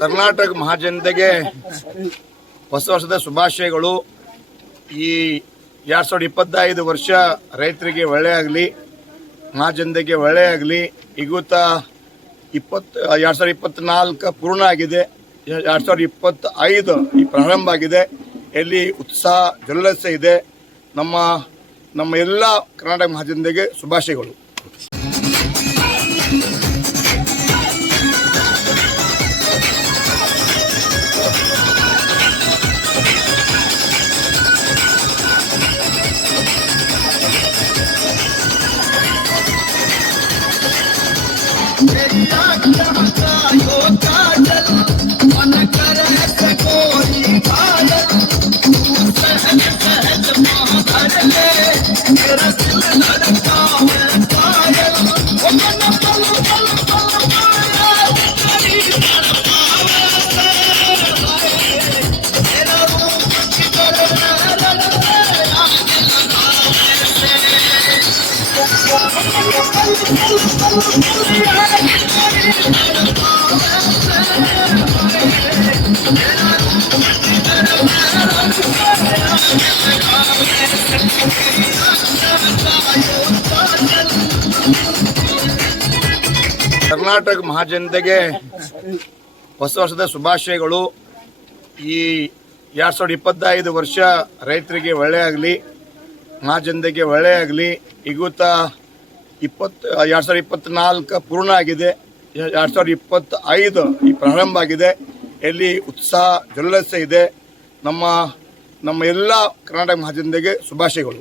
ಕರ್ನಾಟಕ ಮಹಾಜನತೆಗೆ ಹೊಸ ವರ್ಷದ ಶುಭಾಶಯಗಳು. ಈ 2025 ವರ್ಷ ರೈತರಿಗೆ ಒಳ್ಳೆಯಾಗಲಿ, ಮಹಾಜನತೆಗೆ ಒಳ್ಳೆಯಾಗಲಿ. ಈಗೂತ 2024 ಪೂರ್ಣ ಆಗಿದೆ, 2025 ಈ ಪ್ರಾರಂಭ ಆಗಿದೆ. ಎಲ್ಲಿ ಉತ್ಸಾಹ ಜಲ್ಲೆಸ ಇದೆ. ನಮ್ಮ ಎಲ್ಲ ಕರ್ನಾಟಕ ಮಹಾಜನತೆಗೆ ಶುಭಾಶಯಗಳು. ಕರ್ನಾಟಕ ಮಹಾಜನತೆಗೆ ಹೊಸ ವರ್ಷದ ಶುಭಾಶಯಗಳು. ಈ 2025 ವರ್ಷ ರೈತರಿಗೆ ಒಳ್ಳೆಯಾಗಲಿ, ಮಹಾಜನತೆಗೆ ಒಳ್ಳೆಯಾಗಲಿ. ಈಗೂತ 2024 ಪೂರ್ಣ ಆಗಿದೆ, 2025 ಈ ಪ್ರಾರಂಭ ಆಗಿದೆ. ಎಲ್ಲಿ ಉತ್ಸಾಹ ಜಲ್ಲೆಸ ಇದೆ. ನಮ್ಮ ಎಲ್ಲ ಕರ್ನಾಟಕ ಮಹಾಜನತೆಗೆ ಶುಭಾಶಯಗಳು.